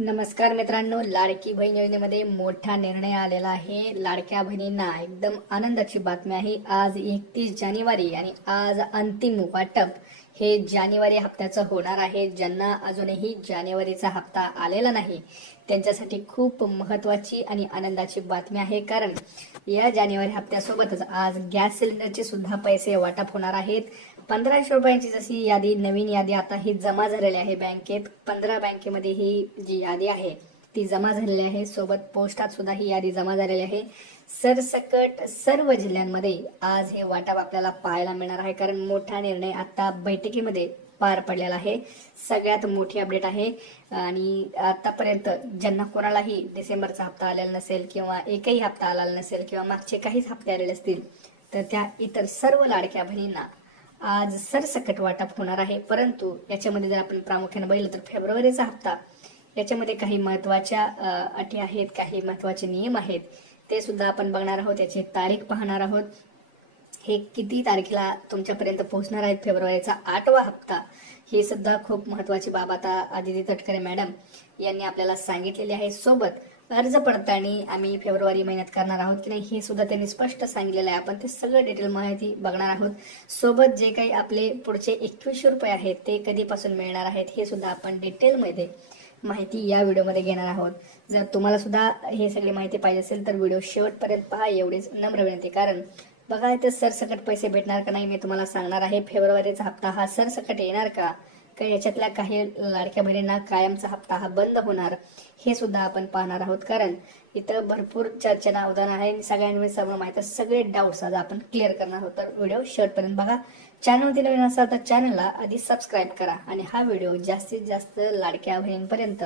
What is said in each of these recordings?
नमस्कार मित्रांनो, लाडकी बहीण योजनेमध्ये मोठा निर्णय आलेला आहे। लाडक्या बहिणींना एकदम आनंदाची बातमी आहे। आज 31 जानेवारी आणि आज अंतिम वाटप हे जानेवारी हप्त्याचं होणार आहे। ज्यांना अजूनही जानेवारीचा हप्ता आलेला नाही त्यांच्यासाठी खूप महत्त्वाची आणि आनंदाची बातमी आहे, कारण या जानेवारी हप्त्यासोबतच आज गॅस सिलेंडरचे सुद्धा पैसे वाटप होणार आहेत। 1500 रुपयांची जशी यादी, नवीन यादी आता ही जमा झालेली आहे बँकेत। 15 बँकेमध्ये ही जी यादी आहे ती जमा झालेली आहे। सोबत पोस्टात सुद्धा ही यादी जमा झालेली आहे। सरसकट सर्व जिल्ह्यांमध्ये आज हे वाटप आपल्याला पाहायला मिळणार आहे, कारण मोठा निर्णय आता बैठकीमध्ये पार पडलेला आहे। सगळ्यात मोठी अपडेट आहे। आणि आतापर्यंत ज्यांना कोणालाही डिसेंबरचा हप्ता आलेला नसेल किंवा एकही हप्ता आलेला नसेल किंवा मागचे काहीच हप्ते आलेले असतील तर त्या इतर सर्व लाडक्या बहिणींना आज सरसकट वाटप होणार आहे। परंतु याच्यामध्ये जर आपण प्रामुख्याने बघितलं तर फेब्रुवारीचा हप्ता याच्यामध्ये काही महत्त्वाच्या अटी आहेत, काही महत्त्वाचे नियम आहेत, ते सुद्धा आपण बघणार आहोत। याची तारीख पाहणार आहोत, हे किती तारखेला तुमच्यापर्यंत पोहोचणार आहे फेब्रुवारीचा 8वा हप्ता, ही सुद्धा खूप महत्त्वाची बाब आता आदिती तटकरे मॅडम यांनी आपल्याला सांगितलेली आहे। सोबत अर्ज पडताळणी आम्ही फेब्रुवारी महिन्यात करणार आहोत की नाही हे सुद्धा त्यांनी स्पष्ट सांगितलेलं आहे। आपण ते सगळं डिटेल माहिती बघणार आहोत। सोबत जे काही आपले पुढचे 2100 रुपये आहेत ते कधीपासून मिळणार आहेत हे सुद्धा आपण डिटेलमध्ये माहिती या व्हिडिओमध्ये घेणार आहोत। जर तुम्हाला सुद्धा हे सगळी माहिती पाहिजे असेल तर व्हिडिओ शेवटपर्यंत पहा, एवढीच नम्र विनंती। कारण बघा इथे सरसकट पैसे भेटणार का नाही मी तुम्हाला सांगणार आहे। फेब्रुवारीचा हप्ता हा सरसकट येणार का याच्यातल्या काही लाडक्या बहिणींना कायमचा हप्ता हा बंद होणार हे सुद्धा आपण पाहणार आहोत। कारण इथं भरपूर चर्चेला उदाहरण आहे आणि सगळ्यांना सर्व माहिती, सगळे डाऊट्स आज आपण क्लिअर करणार आहोत। तर व्हिडिओ शेवटपर्यंत बघा। चॅनलवरती नवीन असाल तर चॅनलला आधी सबस्क्राईब करा आणि हा व्हिडिओ जास्तीत जास्त लाडक्या बहिणींपर्यंत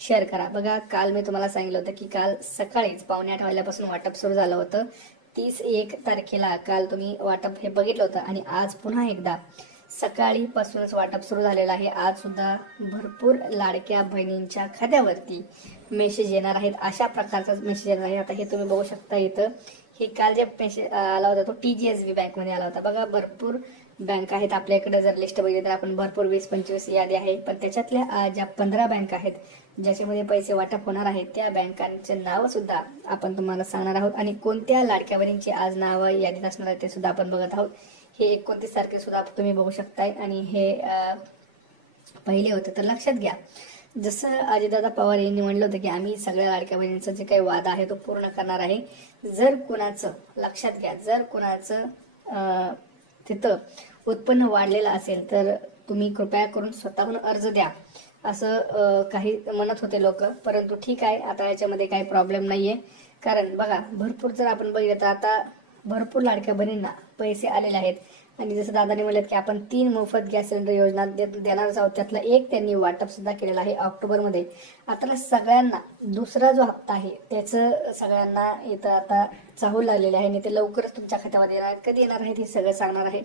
शेअर करा। बघा, काल मी तुम्हाला सांगितलं होतं की काल सकाळीच 7:45 वाजल्यापासून वाटप सुरू झालं होतं। 31 तारखेला काल तुम्ही वाटप हे बघितलं होतं आणि आज पुन्हा एकदा सकाळीपासूनच वाटप सुरू झालेलं आहे। आज सुद्धा भरपूर लाडक्या बहिणींच्या खात्यावरती मेसेज येणार आहेत, अशा प्रकारचा मेसेज येणार आहे। आता हे तुम्ही बघू शकता, इथं हे काल जे मेसेज आला होता तो TGSB बँकमध्ये आला होता। बघा, भरपूर बँक आहेत आपल्याकडे, जर लिस्ट बघितली तर आपण भरपूर 20-25 यादी आहे, पण त्याच्यातल्या ज्या 15 बँक आहेत ज्याच्यामध्ये पैसे वाटप होणार आहेत त्या बँकांचे नाव सुद्धा आपण तुम्हाला सांगणार आहोत आणि कोणत्या लाडक्या बहिणींची आज नाव यादीत असणार आहे ते सुद्धा आपण बघत आहोत। हे 29 तारखे सुद्धा तुम्ही बघू शकताय आणि हे पहिले होते। तर लक्षात घ्या, जसं अजितदादा पवार यांनी म्हणलं होतं की आम्ही सगळ्या लाडक्या बहिणींचा जे काही वादा आहे तो पूर्ण करणार आहे। जर कुणाचं, लक्षात घ्या, जर कुणाचं तिथं उत्पन्न वाढलेलं असेल तर तुम्ही कृपया करून स्वतःहून अर्ज द्या, असं काही म्हणत होते लोक। परंतु ठीक आहे, आता याच्यामध्ये काही प्रॉब्लेम नाहीये। कारण बघा, भरपूर जर आपण बघितलं तर आता भरपूर लाडक्या बहिणींना पैसे आलेले आहेत आणि जसं दादाने म्हणलं की आपण 3 मोफत गॅस सिलेंडर योजना देणार आहोत, त्यातला एक त्यांनी वाटप सुद्धा केलेलं आहे ऑक्टोबरमध्ये। आता सगळ्यांना दुसरा जो हप्ता आहे त्याचं सगळ्यांना इथं आता चाहूल लागलेले आहे आणि ते लवकरच तुमच्या खात्यामध्ये येणार। कधी येणार आहेत हे सगळं सांगणार आहे।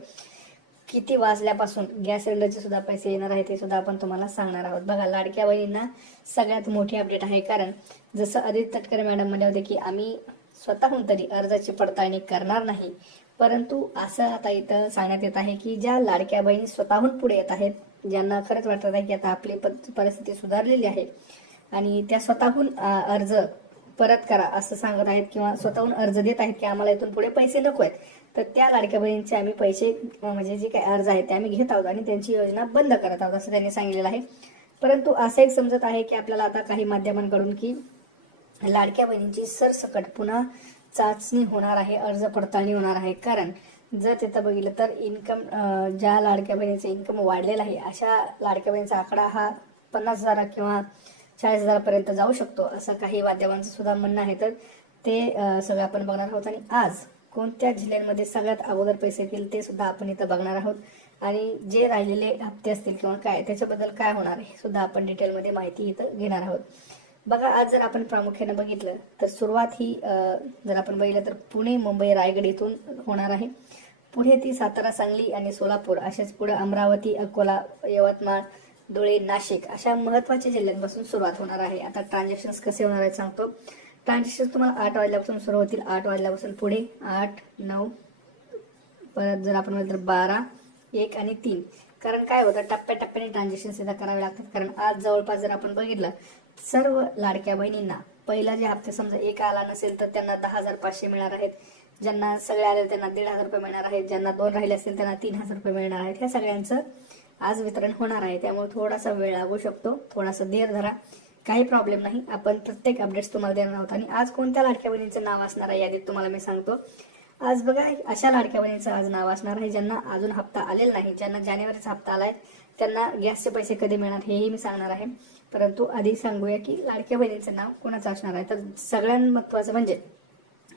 किती वाजल्यापासून गॅस सिलेंडरचे सुद्धा पैसे येणार आहेत ते सुद्धा आपण तुम्हाला सांगणार आहोत। बघा, लाडक्या बहिणींना सगळ्यात मोठी अपडेट आहे, कारण जसं आदित्य तटकरे मॅडम म्हणले होते की आम्ही स्वतःहून तरी अर्जाची पडताळणी करणार नाही, परंतु असं आता इथं सांगण्यात येत आहे की ज्या लाडक्या बहिणी स्वतःहून पुढे येत आहेत, ज्यांना खरंच वाटत आहे की आता आपली परिस्थिती सुधारलेली आहे आणि त्या स्वतःहून अर्ज परत करा असं सांगत आहेत किंवा स्वतःहून अर्ज देत आहेत की आम्हाला इथून पुढे पैसे नको आहेत, तर त्या लाडक्या बहिणींचे आम्ही पैसे म्हणजे जे काही अर्ज आहेत ते आम्ही घेत आहोत आणि त्यांची योजना बंद करत आहोत असं त्यांनी सांगितलेलं आहे। परंतु असं एक समजत आहे की आपल्याला आता काही माध्यमांकडून की लाडक्या बहिणींची सरसकट पुन्हा चाचणी होणार आहे, अर्ज पडताळणी होणार आहे। कारण जर तिथं बघितलं तर इन्कम, ज्या लाडक्या बहिणीचं इन्कम वाढलेलं आहे अशा लाडक्या बहिणीचा आकडा हा 50,000 किंवा 40,000 पर्यंत जाऊ शकतो, असं काही माध्यमांचं सुद्धा म्हणणं आहे। तर ते सगळं आपण बघणार आहोत आणि आज कोणत्या जिल्ह्यांमध्ये सगळ्यात अगोदर पैसे येतील ते सुद्धा आपण इथं बघणार आहोत आणि जे राहिलेले हप्ते असतील किंवा काय त्याच्याबद्दल काय होणार हे सुद्धा आपण डिटेलमध्ये माहिती इथं घेणार आहोत। बघा, आज जर आपण प्रामुख्याने बघितलं तर सुरुवात ही जर आपण बघितलं तर पुणे, मुंबई, रायगड इथून होणार आहे। पुढे ती सातारा, सांगली आणि सोलापूर, असेच पुढे अमरावती, अकोला, यवतमाळ, धुळे, नाशिक अशा महत्त्वाच्या जिल्ह्यांपासून सुरुवात होणार आहे। आता ट्रान्झॅक्शन्स कसे होणार आहेत सांगतो। ट्रान्झॅक्शन तुम्हाला 8 वाजल्यापासून सुरू होतील। 8 वाजल्यापासून पुढे 8, 9, परत जर आपण म्हटलं तर 12, 1 आणि 3 कारण काय होतं, टप्प्याटप्प्याने ट्रान्झॅक्शन सुद्धा करावे लागतात. कारण आज जवळपास जर आपण बघितलं, सर्व लाडक्या बहिणींना पहिला जे हप्ते समजा एक आला नसेल तर त्यांना 10,500 मिळणार आहेत, ज्यांना सगळे आले त्यांना 1,500 रुपये मिळणार आहेत, ज्यांना 2 राहिले असतील त्यांना 3,000 रुपये मिळणार आहेत. ह्या सगळ्यांचं आज वितरण होणार आहे. त्यामुळे थोडासा वेळ लागू शकतो, थोडासा धीर धरा, काही प्रॉब्लेम नाही. आपण प्रत्येक अपडेट्स तुम्हाला देणार आहोत. आणि आज कोणत्या लाडक्या बहिणीचं नाव असणार आहे यादीत तुम्हाला मी सांगतो. आज बघा, अशा लाडक्या बहिणीचं आज नाव असणार आहे ज्यांना अजून हप्ता आलेला नाही, ज्यांना जानेवारीचा हप्ता आलाय त्यांना गॅसचे पैसे कधी मिळणार हेही मी सांगणार आहे. परंतु आधी सांगूया की लाडक्या बहिणीचं नाव कोणाचं असणार आहे. तर सगळ्यात महत्त्वाचं म्हणजे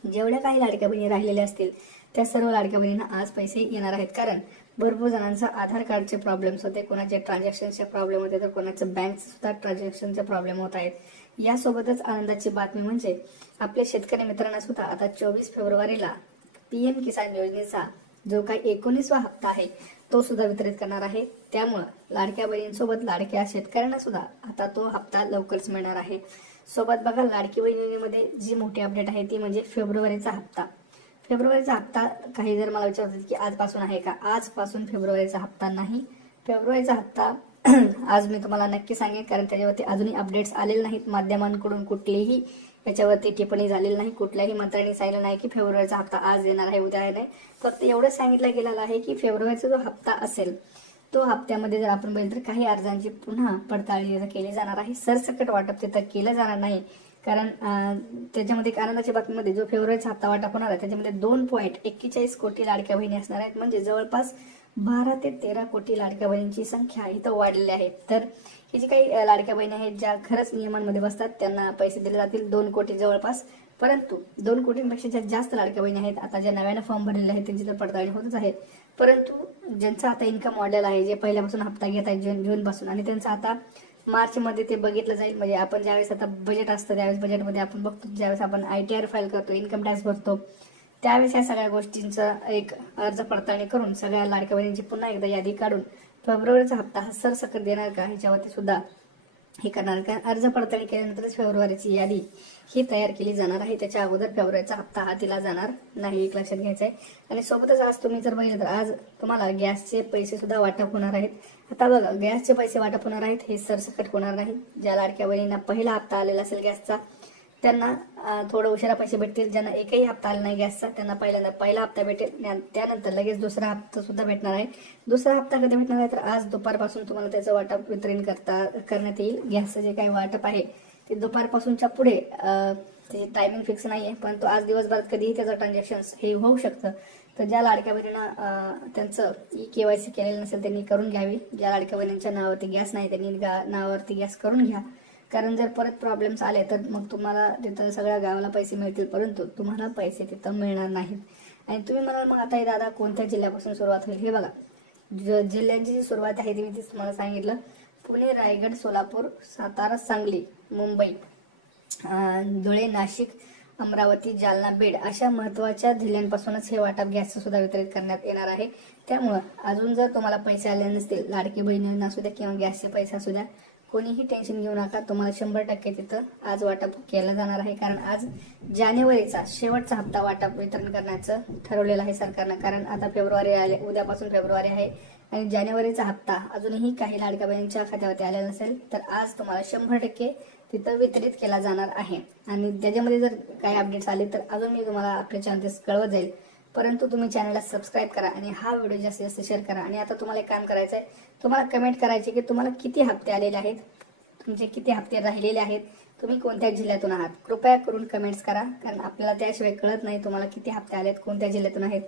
जेवढ्या काही लाडक्या बहिणी राहिलेल्या असतील त्या सर्व लाडक्या बहिणींना आज पैसे येणार आहेत. कारण भरपूर जणांचा आधार कार्डचे प्रॉब्लेम्स होते, कोणाचे ट्रान्झॅक्शनचे प्रॉब्लेम होते, तर कोणाचं बँक सुद्धा ट्रान्झॅक्शनचे प्रॉब्लेम होत आहेत. यासोबतच आनंदाची बातमी म्हणजे आपल्या शेतकरी मित्रांना सुद्धा आता 24 फेब्रुवारीला PM किसान योजनेचा जो काही 19वा हप्ता आहे तो सुद्धा वितरित करणार आहे. त्यामुळं लाडक्या बहिणींसोबत लाडक्या शेतकऱ्यांना सुद्धा आता तो हप्ता लवकरच मिळणार आहे. सोबत बघा, लाडकी बहिणीमध्ये जी मोठी अपडेट आहे ती म्हणजे फेब्रुवारीचा हप्ता. फेब्रुवारीचा हप्ता काही जर मला विचारतात की आजपासून आहे का, आजपासून फेब्रुवारीचा हप्ता नाही. फेब्रुवारीचा हप्ता आज मी तुम्हाला नक्की सांगेन, कारण त्याच्यावरती अजूनही अपडेट्स आलेले नाहीत. माध्यमांकडून कुठलीही याच्यावरती टिप्पणी झालेली नाही, कुठल्याही मंत्र्यांनी सांगितलं नाही की फेब्रुवारीचा हप्ता आज येणार आहे, उद्या आहे. फक्त एवढंच सांगितलं गेलेलं आहे की फेब्रुवारीचा जो हप्ता असेल तो हप्त्यामध्ये जर आपण बघितलं तर काही अर्जांची पुन्हा पडताळणी केली जाणार आहे. सरसकट वाटप तिथं केलं जाणार नाही. कारण त्याच्यामध्ये आनंदाच्या बातमीमध्ये जो फेब्रुवारीचा हप्ता वाटप होणार आहे त्याच्यामध्ये 2.41 कोटी लाडक्या बहिणी असणार आहेत. म्हणजे जवळपास 12 ते 13 कोटी लाडक्या बहिणींची संख्या इथं वाढलेली आहे. तर ही जी काही लाडक्या बहिणी आहेत ज्या खरंच नियमांमध्ये बसतात त्यांना पैसे दिले जातील 2 कोटी जवळपास. परंतु 2 कोटींपेक्षा ज्या जास्त लाडक्या बहिणी आहेत आता ज्या नव्यानं फॉर्म भरलेले आहेत त्यांची तर पडताळणी होतच आहे. परंतु ज्यांचं आता इन्कम मॉडेल आहे, जे पहिल्यापासून हप्ता घेत आहेत जून पासून, आणि त्यांचं आता मार्च मध्ये ते बघितलं जाईल. म्हणजे आपण ज्यावेळेस आता बजेट असतं त्यावेळेस बजेटमध्ये आपण बघतो, ज्यावेळेस आपण ITR फाईल करतो, इन्कम टॅक्स भरतो, त्यावेळेस या सगळ्या गोष्टींचा एक अर्ज पडताळणी करून सगळ्या लाडक्या बहिणींची पुन्हा एकदा यादी काढून फेब्रुवारीचा हप्ता हा सरसकट देणार का ह्याच्यावरती सुद्धा हे करणार. कारण अर्ज पडताळणी केल्यानंतरच फेब्रुवारीची यादी ही तयार केली जाणार आहे. त्याच्या अगोदर फेब्रुवारीचा हप्ता हा दिला जाणार नाही, एक लक्षात घ्यायचं आहे. आणि सोबतच आज तुम्ही जर बघितलं तर आज तुम्हाला गॅसचे पैसे सुद्धा वाटप होणार आहेत. आता बघा, गॅसचे पैसे वाटप होणार आहेत हे सरसकट होणार नाही. ज्या लाडक्या बहिणींना पहिला हप्ता आलेला असेल गॅसचा त्यांना थोडं उशिरा पैसे भेटतील. ज्यांना एकही हप्ता आला नाही गॅसचा त्यांना पहिल्यांदा पहिला हप्ता भेटेल, त्यानंतर लगेच दुसरा हप्ता सुद्धा भेटणार आहे. दुसरा हप्ता कधी भेटणार आहे तर आज दुपारपासून तुम्हाला त्याचं वाटप वितरण करण्यात येईल. गॅसचं जे काही वाटप आहे ते दुपारपासूनच्या पुढे त्याची टायमिंग फिक्स नाही आहे, परंतु आज दिवसभरात कधीही त्याचं ट्रान्झॅक्शन हे होऊ शकतं. तर ज्या लाडक्या बहिणींना त्यांचं KYC केलेलं नसेल त्यांनी करून घ्यावी. ज्या लाडक्या बहिणींच्या नावावरती गॅस नाही त्यांनी नावावरती गॅस करून घ्या. कारण जर परत प्रॉब्लेम्स आले तर मग तुम्हाला तिथं सगळ्या गावाला पैसे मिळतील, परंतु तुम्हाला पैसे तिथं मिळणार नाहीत. आणि तुम्ही म्हणाल मग आता हे दादा कोणत्या जिल्ह्यापासून सुरुवात होईल. हे बघा, जिल्ह्यांची जी सुरुवात आहे ती मी तुम्हाला सांगितलं. पुणे, रायगड, सोलापूर, सातारा, सांगली, मुंबई, धुळे, नाशिक, अमरावती, जालना, बीड अशा महत्त्वाच्या जिल्ह्यांपासूनच हे वाटप गॅसचं सुद्धा वितरित करण्यात येणार आहे. त्यामुळं अजून जर तुम्हाला पैसे आले नसतील, लाडकी बहिणींना असू द्या किंवा गॅसचे पैसे असू द्या, कोणीही टेन्शन घेऊ नका. तुम्हाला 100% तिथं आज वाटप केलं जाणार आहे. कारण आज जानेवारीचा शेवटचा हप्ता वाटप वितरण करण्याचं ठरवलेलं आहे सरकारनं. कारण आता फेब्रुवारी आले, उद्यापासून फेब्रुवारी आहे आणि जानेवारीचा हप्ता अजूनही काही लाडक्या बहिणींच्या खात्यावरती आलेला नसेल तर आज तुम्हाला 100% तिथं वितरित केला जाणार आहे. आणि त्याच्यामध्ये जर काही अपडेट्स आले तर अजून मी तुम्हाला आपल्या चॅनल कळवत जाईल. परंतु तुम्ही चॅनलला सबस्क्राईब करा आणि हा व्हिडिओ जास्तीत जास्त शेअर करा. आणि आता तुम्हाला एक काम करायचं आहे, तुम्हाला कमेंट करायचे की तुम्हाला किती हप्ते आलेले आहेत, तुमचे किती हप्ते राहिलेले आहेत, तुम्ही कोणत्या जिल्ह्यातून आहात. कृपया करून कमेंट्स करा, कारण आपल्याला त्याशिवाय कळत नाही तुम्हाला किती हप्ते आलेत, कोणत्या जिल्ह्यातून आहेत.